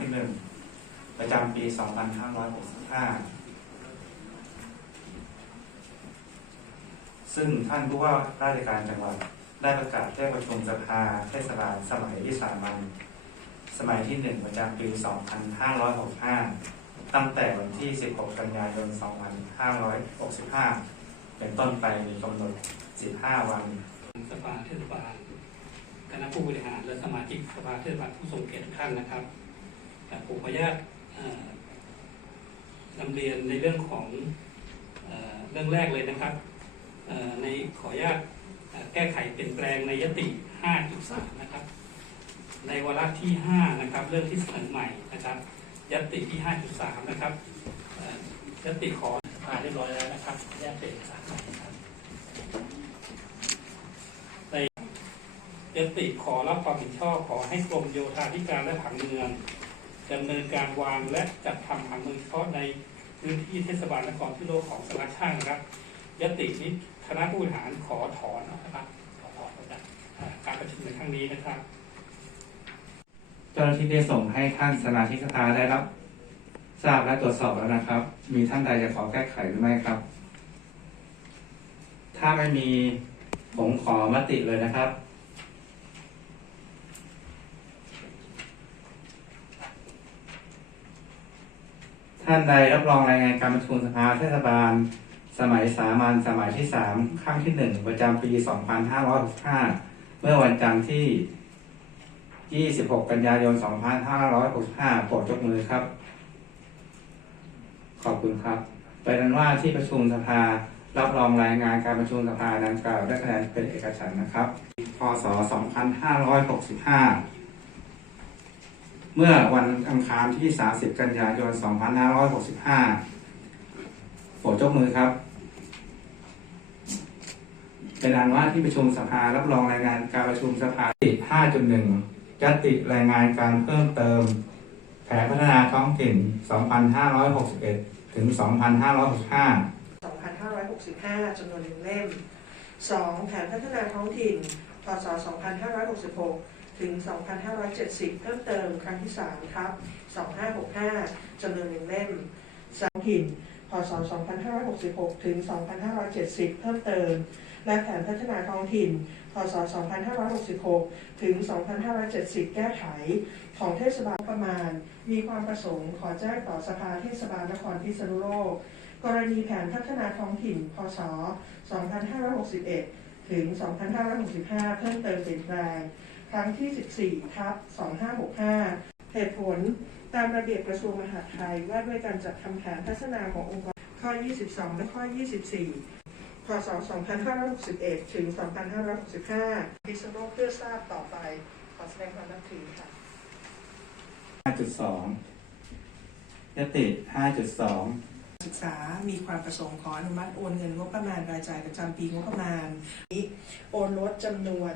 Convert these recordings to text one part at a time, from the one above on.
ที่หนึ่งประจำปี 2565 ซึ่งท่านผู้ว่าราชการจังหวัดได้ประกาศเรียกประชุมสภาเทศบาลสมัยที่สามัญสมัยที่หนึ่งประจำปี 2565 ตั้งแต่วันที่ 16 กันยายน 2565 เป็นต้นไปมีกำหนด 15 วัน สภาเทศบาล คณะผู้บริหารและสมาชิกสภาเทศบาลผู้ทรงเกียรติท่านนะครับ ผมขออนุญาตนำเรียนในเรื่องของเรื่องแรกเลยนะครับในขออนุญาตแก้ไขเปลี่ยนแปลงในยติ 5.3 นะครับ ในวาระที่ 5 นะครับ เรื่องที่เสนอใหม่นะครับยติที่ 5.3 นะครับยติขอผ่านเรียบร้อยแล้วนะครับแยกเป็นสารใหม่นะครับยติขอรับความเห็นชอบขอให้กรมโยธาธิการและผังเมือง ดำเนินการวางและจัดทำผังเมืองเฉพาะในพื้นที่เทศบาลนครพิโลกของสำนักช่างครับยตินี้คณะผู้บริหารขอถอนนะครับขอถอนออกจากการประชุมในครั้งนี้นะครับเจ้าหน้าที่ได้ส่งให้ท่านสมาชิกสภาได้รับ ทราบและตรวจสอบแล้วนะครับ มีท่านใดจะขอแก้ไขหรือไม่ครับ ถ้าไม่มีผมขอมติเลยนะครับ ท่านใดรับรองรายงานการประชุมสภาเทศบาล สมัยสามัญสมัยที่สามครั้งที่หนึ่งประจำปี 2565 เมื่อวันจันทร์ที่ 26 กันยายน 2565โปรดยกมือครับ ขอบคุณครับเป็นนั้นว่าที่ประชุมสภารับรองรายงานการประชุมสภาดังกล่าวได้คะแนนเป็นเอกฉันท์นะครับ พศ 2565 เมื่อวันอังคารที่ 30 กันยายน 2565โปรดยกมือครับ เป็นอันว่าที่ประชุมสภารับรองรายงานการประชุมสภาที่5.1ยัตติรายงานการเพิ่มเติม แผนพัฒนาท้องถิ่น 2561 ถึง 2565 2565จำนวนหนึ่งเล่ม 2. แผนพัฒนาท้องถิ่นพศ2566 ถึง 2570 เพิ่มเติมครั้งที่3ครับ 2565จำนวนหนึ่งเล่มท้องถิ่นพศ 2566 ถึง 2570 เพิ่มเติม และแผนพัฒนาท้องถิ่น พศ 2566 ถึง 2570 แก้ไข ของเทศบาลประมาณ มีความประสงค์ขอแจ้งต่อสภาเทศบาลนครพิษณุโลก กรณีแผนพัฒนาท้องถิ่น พศ 2561 ถึง 2565 เพิ่มเติมเปลี่ยนแปลง ครั้งที่ 14 ทับ 2565 เหตุผลตามระเบียบกระทรวงมหาดไทยว่าด้วยการจัดทำแผนพัฒนาขององค์กรข้อ 22 และข้อ 24 พศ 2561 ถึง 2565พิษณุโลกเพื่อทราบต่อไปขอแสดงความนับถือค่ะ 5.2ยติ 5.2 ศึกษา มีความประสงค์ขออนุมัติโอนเงินงบประมาณรายจ่ายประจำปีงบประมาณนี้โอนลดจำนวน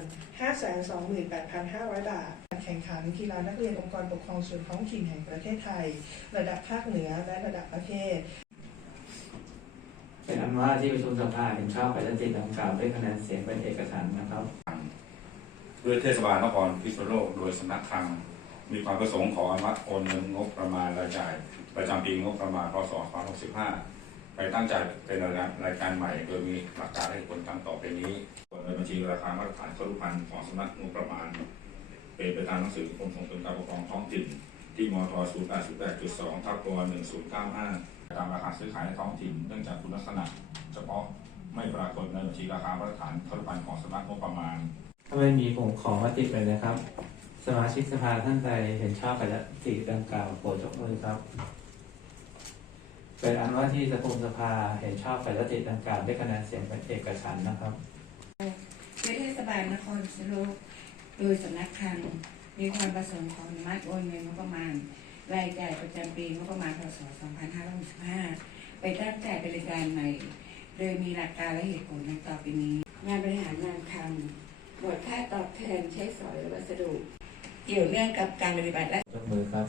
528,500 บาท การแข่งขันกีฬานักเรียนองค์กรปกครองส่วนท้องถิ่นแห่งประเทศไทย ระดับภาคเหนือและระดับประเทศ เป็นอันว่าที่ประชุมสภาเห็นชอบกับยติดังกล่าวด้วยคะแนนเสียงเป็นเอกฉันท์นะครับ ด้วยเทศบาลนครพิษณุโลก โดยสำนักคลัง มีความประสงค์ขออนุมัติโอนเงินงบประมาณรายจ่าย ประจำปีงบประมาณพศ2565 ไปตั้งใจเป็นรายการรายการใหม่ โดยมีหลักการและเหตุผลตามต่อไปนี้ส่วนในบัญชีราคามาตรฐานครุพันธ์ของสำนักงบประมาณ เป็นไปตามหนังสือกรมส่งเสริมการปกครองท้องถิ่น ที่มท0808.2ทับตัว1095 ตามราคาซื้อขายในท้องถิ่นเนื่องจากคุณลักษณะ เฉพาะไม่ปรากฏในบัญชีราคามาตรฐานครุพันธ์ของสำนักงบประมาณถ้าไม่มีผมขอมติเลยนะครับ สมาชิกสภาท่านใดเห็นชอบกับยติดังกล่าวโปรดยกมือครับ เป็นอันว่าที่ประชุมสภาเห็นชอบกับยติดังกล่าวด้วยคะแนนเสียงเป็นเอกฉันท์นะครับด้วยเทศบาลนครพิษณุโลกโดยสำนักคลังมีความประสงค์ขออนุมัติโอนเงินงบประมาณ รายจ่ายประจำปีงบประมาณพศ 2565 ไปตั้งจ่ายบริการใหม่ โดยมีหลักการและเหตุผลดังต่อไปนี้ งานบริหารงานคลังหมวดค่าตอบแทนใช้สอยและวัสดุ เกี่ยวเนื่องกับการปฏิบัติและยกมือครับ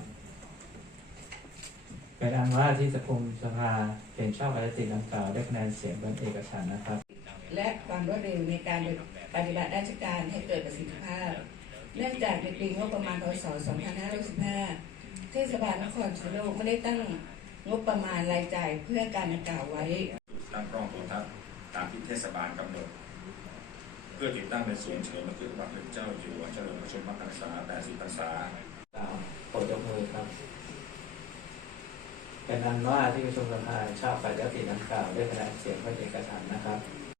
เป็นอันว่าที่ประชุมสภาเห็นชอบกับยติดังกล่าวด้วยคะแนนเสียงเป็นเอกฉันท์นะครับ และความรวดเร็วในการปฏิบัติราชการให้เกิดประสิทธิภาพ เนื่องจากในปีงบประมาณพศ 2565เทศบาลนครสระโลกไม่ได้ตั้งงบประมาณรายจ่ายเพื่อการดังกล่าวไว้ตั้งกล้องโทรทัศน์ตามที่เทศบาลกำหนดเพื่อติดตั้งเป็นศูนย์เฉลิมพระเกียรติพระบาทสมเจ้าอยู่หัวเฉลิมพระชนมพรรษา80พรรษากล่าวโปรดยกมือครับเป็นอันว่าที่ประชุมสภาชอบปัจจติดังกล่าวด้วยคะแนนเสียงเพื่อเอกสารนะครับ